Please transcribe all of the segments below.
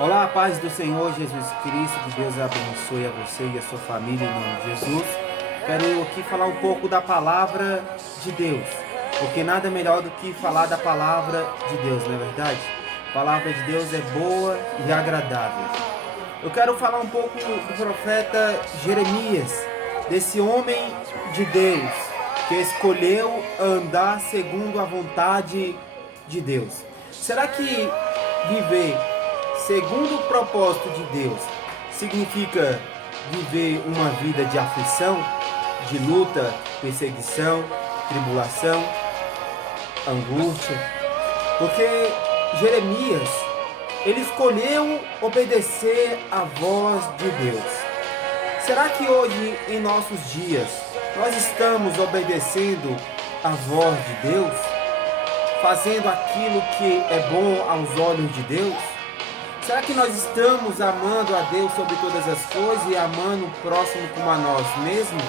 Olá, a paz do Senhor Jesus Cristo, que Deus abençoe a você e a sua família em nome de Jesus. Quero aqui falar um pouco da palavra de Deus, porque nada melhor do que falar da palavra de Deus, não é verdade? A palavra de Deus é boa e agradável. Eu quero falar um pouco do profeta Jeremias, desse homem de Deus que escolheu andar segundo a vontade de Deus. Será que viver segundo o propósito de Deus significa viver uma vida de aflição, de luta, perseguição, tribulação, angústia? Porque Jeremias, ele escolheu obedecer à voz de Deus. Será que hoje, em nossos dias, nós estamos obedecendo à voz de Deus? Fazendo aquilo que é bom aos olhos de Deus? Será que nós estamos amando a Deus sobre todas as coisas e amando o próximo como a nós mesmos?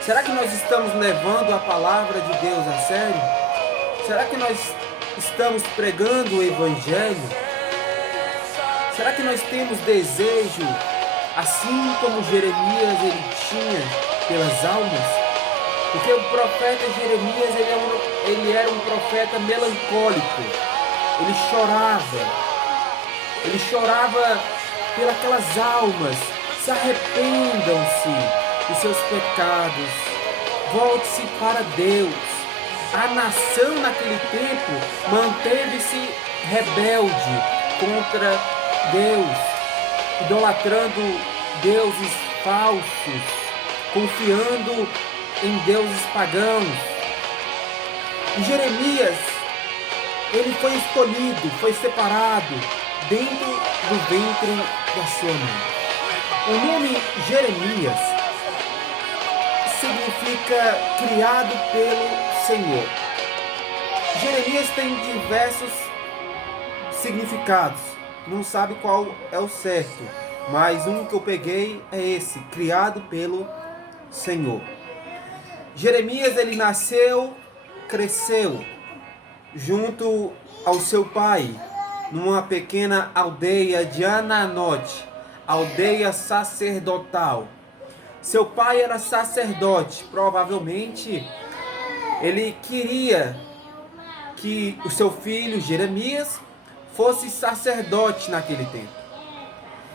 Será que nós estamos levando a palavra de Deus a sério? Será que nós estamos pregando o Evangelho? Será que nós temos desejo, assim como Jeremias ele tinha, pelas almas? Porque o profeta Jeremias ele era um profeta melancólico. Ele chorava pelas almas. Se arrependam-se dos seus pecados. Volte-se para Deus. A nação naquele tempo manteve-se rebelde contra Deus, idolatrando deuses falsos, confiando em deuses pagãos. E Jeremias, ele foi escolhido, foi separado dentro do ventre da sua mãe. O nome Jeremias significa criado pelo Senhor. Jeremias tem diversos significados, não sabe qual é o certo, mas um que eu peguei é esse, criado pelo Senhor. Jeremias, ele nasceu, cresceu junto ao seu pai, numa pequena aldeia de Ananote, aldeia sacerdotal. Seu pai era sacerdote, provavelmente ele queria que o seu filho Jeremias fosse sacerdote naquele tempo.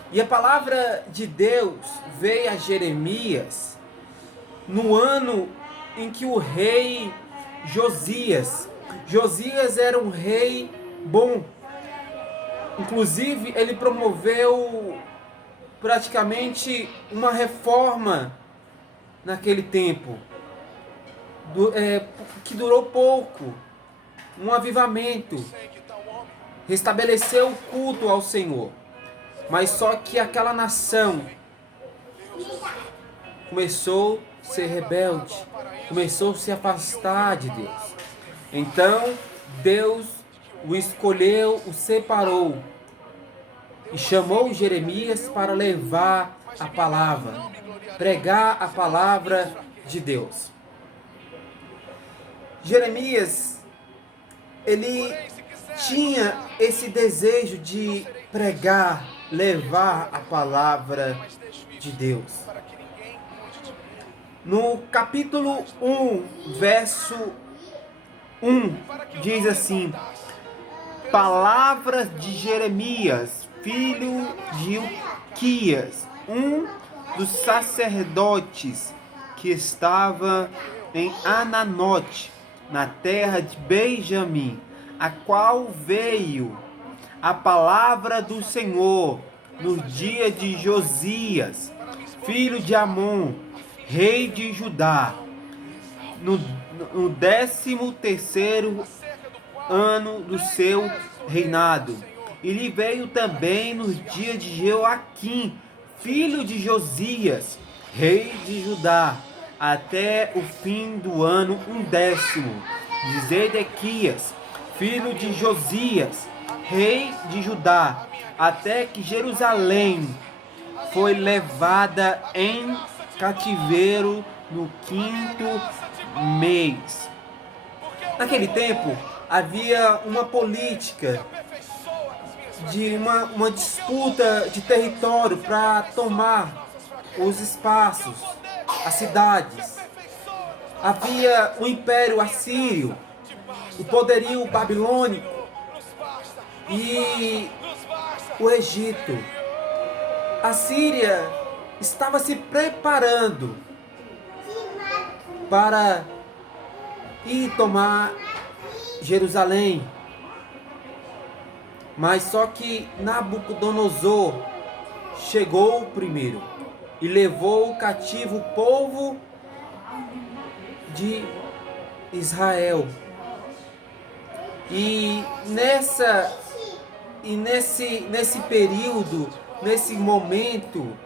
E a palavra de Deus veio a Jeremias no ano em que o rei Josias era um rei bom. Inclusive, ele promoveu praticamente uma reforma naquele tempo, que durou pouco, um avivamento, restabeleceu o culto ao Senhor. Mas só que aquela nação começou a ser rebelde, começou a se afastar de Deus. Então, Deus o escolheu, o separou e chamou Jeremias para levar a palavra, pregar a palavra de Deus. Jeremias, ele tinha esse desejo de pregar, levar a palavra de Deus. No capítulo 1, verso 1, diz assim: palavras de Jeremias, filho de Ilquias, um dos sacerdotes que estava em Ananote, na terra de Benjamim, a qual veio a palavra do Senhor no dia de Josias, filho de Amon, rei de Judá, no 13º ano do seu reinado. E lhe veio também nos dias de Joaquim, filho de Josias, rei de Judá, até o fim do ano 10º, de Zedequias, filho de Josias, rei de Judá, até que Jerusalém foi levada em cativeiro no 5º mês. Naquele tempo havia uma política de uma disputa de território para tomar os espaços, as cidades. Havia o Império Assírio, o poderio babilônico e o Egito. A Síria estava se preparando para ir tomar Jerusalém. Mas só que Nabucodonosor chegou primeiro e levou cativo o povo de Israel. E nesse período, nesse momento,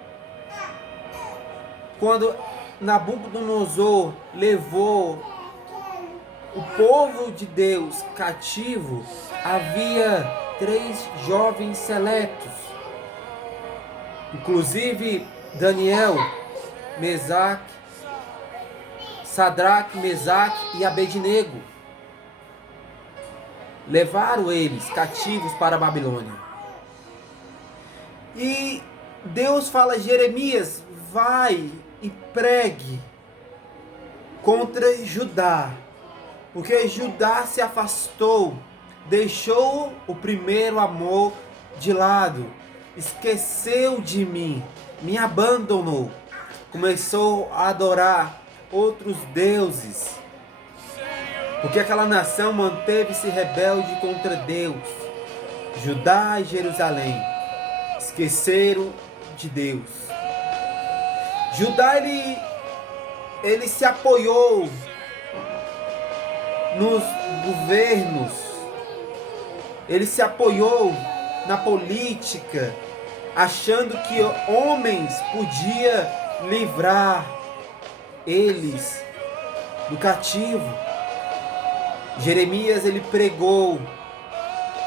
quando Nabucodonosor levou o povo de Deus cativo, havia 3 jovens seletos, inclusive Daniel, Sadraque, Mesaque e Abednego. Levaram eles cativos para a Babilônia. E Deus fala a Jeremias: vai e pregue contra Judá, porque Judá se afastou, deixou o primeiro amor de lado, esqueceu de mim, me abandonou, começou a adorar outros deuses, porque aquela nação manteve-se rebelde contra Deus. Judá e Jerusalém esqueceram de Deus. Judá ele se apoiou nos governos, ele se apoiou na política, achando que homens podiam livrar eles do cativo. Jeremias ele pregou,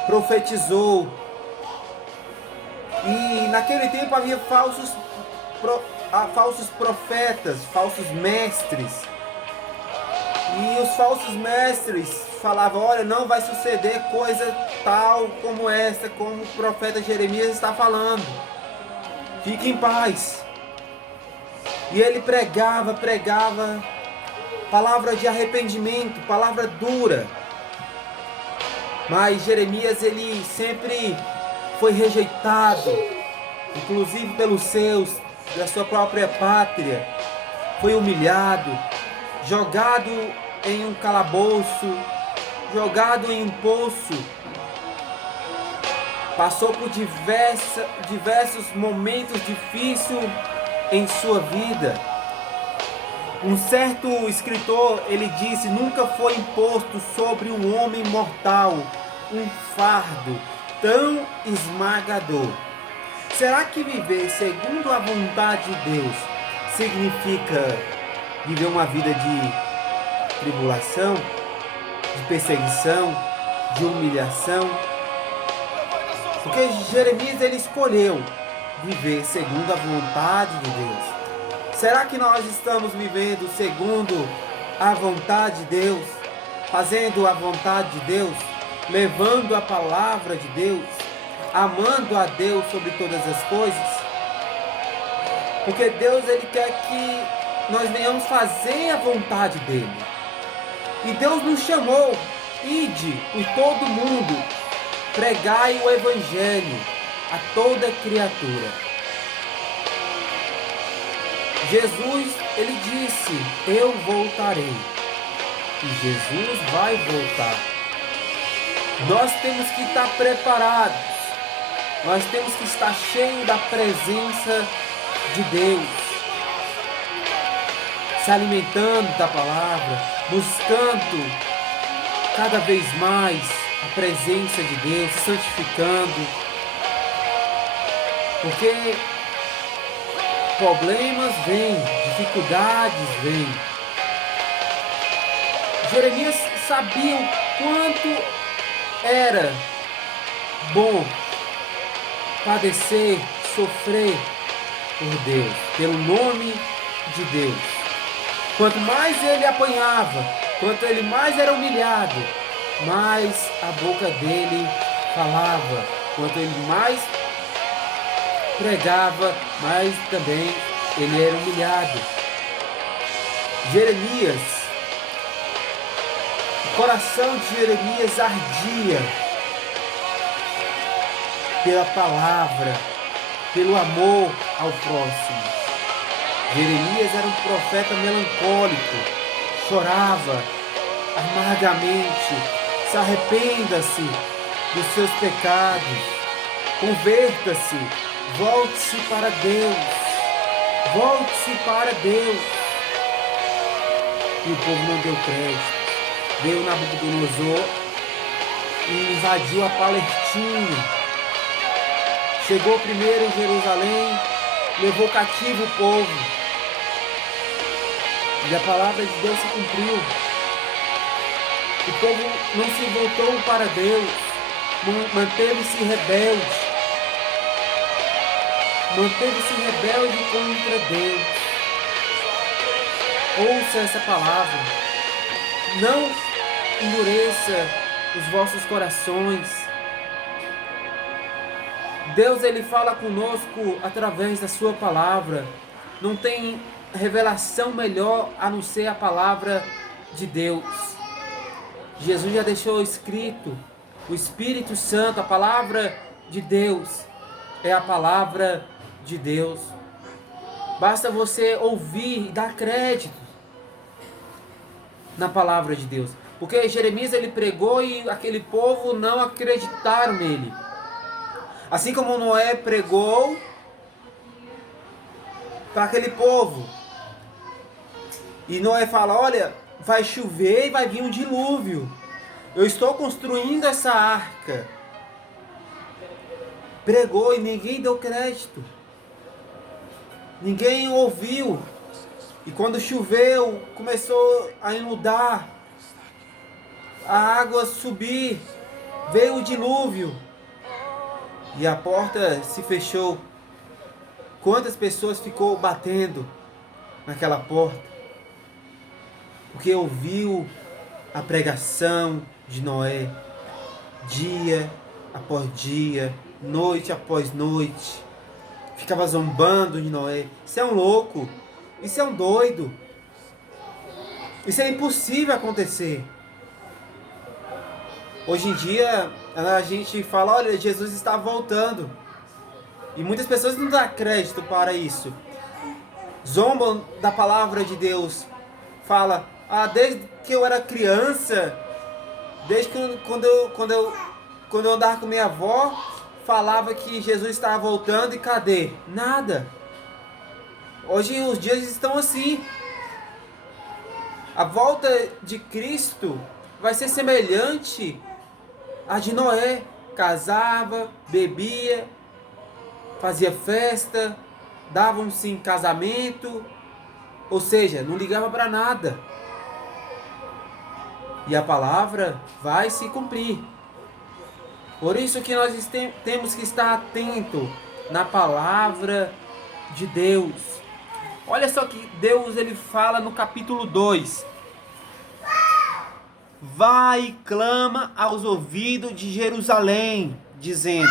profetizou, e naquele tempo havia falsos profetas, falsos mestres. E os falsos mestres falavam: olha, não vai suceder coisa tal como essa, como o profeta Jeremias está falando. Fique em paz. E ele pregava palavra de arrependimento, palavra dura. Mas Jeremias ele sempre foi rejeitado, inclusive pelos seus, da sua própria pátria. Foi humilhado, jogado em um calabouço, jogado em um poço. Passou por diversos momentos difíceis em sua vida. Um certo escritor, ele disse: nunca foi imposto sobre um homem mortal um fardo tão esmagador. Será que viver segundo a vontade de Deus significa viver uma vida de tribulação, de perseguição, de humilhação? Porque Jeremias ele escolheu viver segundo a vontade de Deus. Será que nós estamos vivendo segundo a vontade de Deus? Fazendo a vontade de Deus? Levando a palavra de Deus? Amando a Deus sobre todas as coisas? Porque Deus ele quer que nós venhamos fazer a vontade dele. E Deus nos chamou: ide por todo mundo, pregai o evangelho a toda criatura. Jesus, ele disse: eu voltarei. E Jesus vai voltar. Nós temos que estar preparados. Nós temos que estar cheios da presença de Deus. Se alimentando da palavra, buscando cada vez mais a presença de Deus, se santificando. Porque problemas vêm, dificuldades vêm. Jeremias sabia o quanto era bom padecer, sofrer por Deus, pelo nome de Deus. Quanto mais ele apanhava, quanto ele mais era humilhado, mais a boca dele falava Quanto ele mais pregava, mais também ele era humilhado. Jeremias, o coração de Jeremias ardia pela palavra, pelo amor ao próximo. Jeremias era um profeta melancólico, chorava amargamente. Se arrependa-se dos seus pecados, converta-se, volte-se para Deus, volte-se para Deus. E o povo não deu crédito. Veio Nabucodonosor e invadiu a Palestina. Chegou primeiro em Jerusalém, levou cativo o povo. E a palavra de Deus se cumpriu. O povo não se voltou para Deus, manteve-se rebelde. Manteve-se rebelde contra Deus. Ouça essa palavra. Não endureça os vossos corações. Deus, ele fala conosco através da sua palavra. Não tem revelação melhor a não ser a palavra de Deus. Jesus já deixou escrito, o Espírito Santo, a palavra de Deus, é a palavra de Deus. Basta você ouvir e dar crédito na palavra de Deus. Porque Jeremias, ele pregou e aquele povo não acreditaram nele. Assim como Noé pregou para aquele povo. E Noé fala, olha, vai chover e vai vir um dilúvio. Eu estou construindo essa arca. Pregou e ninguém deu crédito. Ninguém ouviu. E quando choveu, começou a inundar. A água subir. Veio o dilúvio. E a porta se fechou. Quantas pessoas ficou batendo naquela porta? Porque ouviu a pregação de Noé, dia após dia, noite após noite. Ficava zombando de Noé. Isso é um louco, isso é um doido. Isso é impossível acontecer. Hoje em dia, a gente fala, olha, Jesus está voltando. E muitas pessoas não dão crédito para isso. Zombam da palavra de Deus. Fala, desde que eu era criança, desde quando eu andava com minha avó, falava que Jesus estava voltando e cadê? Nada. Hoje os dias estão assim. A volta de Cristo vai ser semelhante à de Noé. Casava, bebia, fazia festa, davam-se em casamento, ou seja, não ligava para nada. E a palavra vai se cumprir. Por isso que nós temos que estar atento na palavra de Deus. Olha só que Deus, ele fala no capítulo 2. Vai e clama aos ouvidos de Jerusalém, dizendo,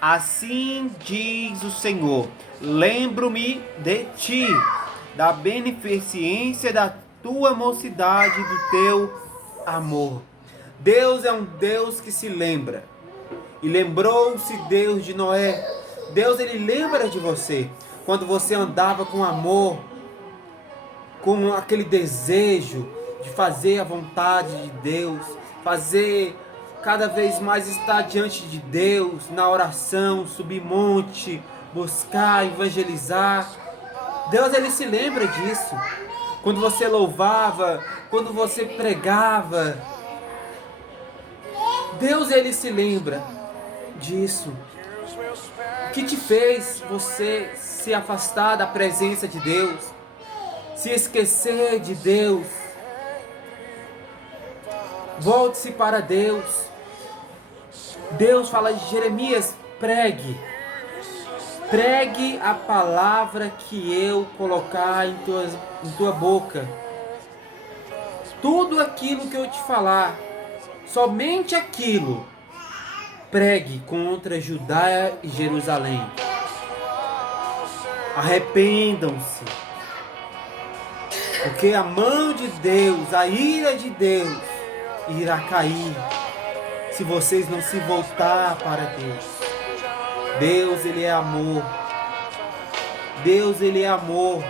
assim diz o Senhor, lembro-me de ti, da beneficência da tua mocidade, do teu amor. Deus é um Deus que se lembra. E lembrou-se Deus de Noé. Deus, ele lembra de você. Quando você andava com amor, com aquele desejo de fazer a vontade de Deus, fazer cada vez mais estar diante de Deus, na oração, subir monte, buscar, evangelizar. Deus, ele se lembra disso. Quando você louvava, quando você pregava, Deus, ele se lembra disso. O que te fez você se afastar da presença de Deus, se esquecer de Deus? Volte-se para Deus. Deus fala de Jeremias, pregue a palavra que eu colocar em tua boca. Tudo aquilo que eu te falar, somente aquilo pregue contra Judá e Jerusalém. Arrependam-se, porque a mão de Deus, a ira de Deus irá cair se vocês não se voltar para Deus. Deus, Ele é amor. Deus, Ele é amor.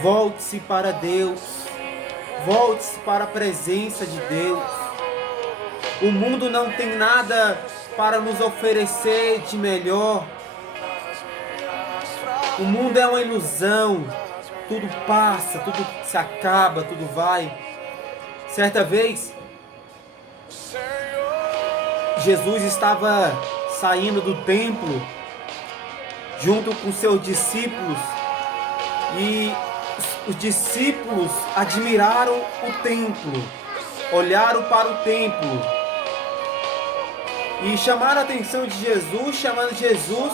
Volte-se para Deus. Volte-se para a presença de Deus. O mundo não tem nada para nos oferecer de melhor. O mundo é uma ilusão. Tudo passa, tudo se acaba, tudo vai. Certa vez, Jesus estava saindo do templo junto com seus discípulos e os discípulos admiraram o templo, olharam para o templo e chamaram a atenção de Jesus, chamando Jesus.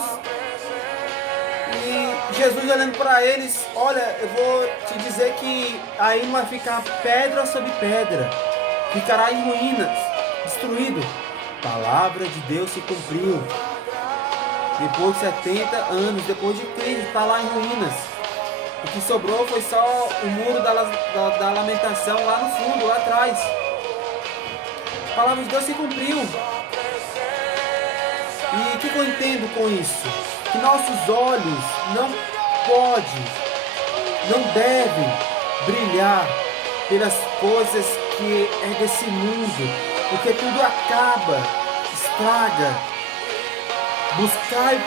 E Jesus olhando para eles: olha, eu vou te dizer que aí não vai ficar pedra sobre pedra, ficará em ruínas, destruído. A palavra de Deus se cumpriu. Depois de 70 anos, depois de Cristo, está lá em ruínas. O que sobrou foi só o muro da lamentação lá no fundo, lá atrás. A palavra de Deus se cumpriu. E o que eu entendo com isso? Que nossos olhos não devem brilhar pelas coisas que é desse mundo, porque tudo acaba, estraga. Buscai